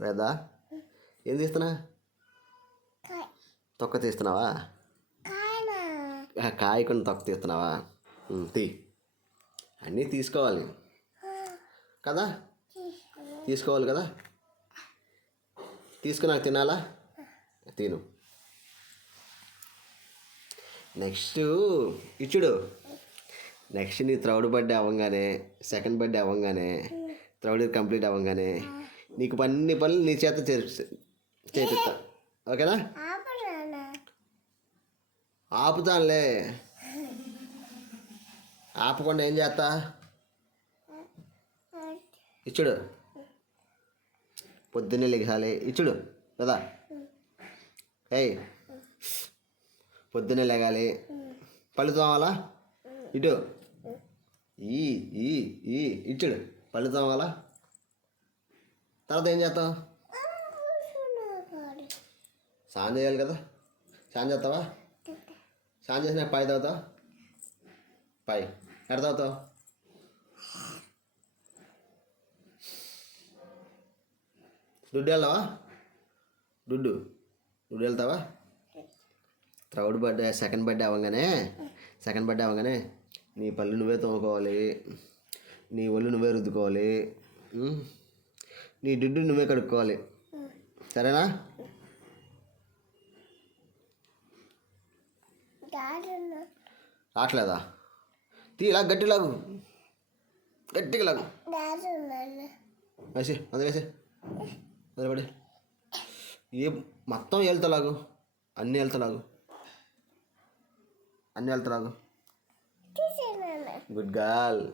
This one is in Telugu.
వేదా ఏం తీస్తున్నా? తొక్క తీస్తున్నావా? కాయకుండా తొక్క తీస్తున్నావా? తీ. అన్నీ తీసుకోవాలి కదా, తీసుకోవాలి కదా. తీసుకుని నాకు తినాలా? తిను. నెక్స్ట్ ఇచ్చుడు. నెక్స్ట్ నీ థర్డ్ బర్త్డే అవ్వగానే, సెకండ్ బర్త్డే అవ్వగానే, థర్డ్ ఇయర్ కంప్లీట్ అవ్వగానే నీకు అన్ని పనులు నీ చేత చేపిస్తా. ఓకేనా? ఆపుతానులే. ఆపకుండా ఏం చేస్తా? ఇచ్చుడు. పొద్దున్నే లెగాలి. ఇచ్చుడు కదా. ఏయ్, పొద్దున్నే లేగాలి. పళ్ళు తోమాలా? ఇటు ఈ ఈ ఈ ఇచ్చుడు. పళ్ళు తోమాలా? తర్వాత ఏం చేస్తావు? స్నానం చేయాలి కదా. స్నానం చేస్తావా? స్నానం చేసిన పై తాగుతావు. పై ఎక్కడ తాగుతావు? దుడ్డు వెళ్తావా? దుడ్డు వెళ్తావా? థర్డ్ బర్త్డే, సెకండ్ బర్త్డే అవ్వగానే నీ పళ్ళు నువ్వే తోముకోవాలి, నీ ఒళ్ళు నువ్వే రుద్దుకోవాలి, నీ దుడ్డు నువ్వే కడుక్కోవాలి. సరేనా? రావట్లేదా? ఇలా గట్టిగా లాగు. వేసి వదిలిపడి. ఏ మొత్తం వెళ్తలాగు, అన్నీ వెళ్తలాగు. Good girl.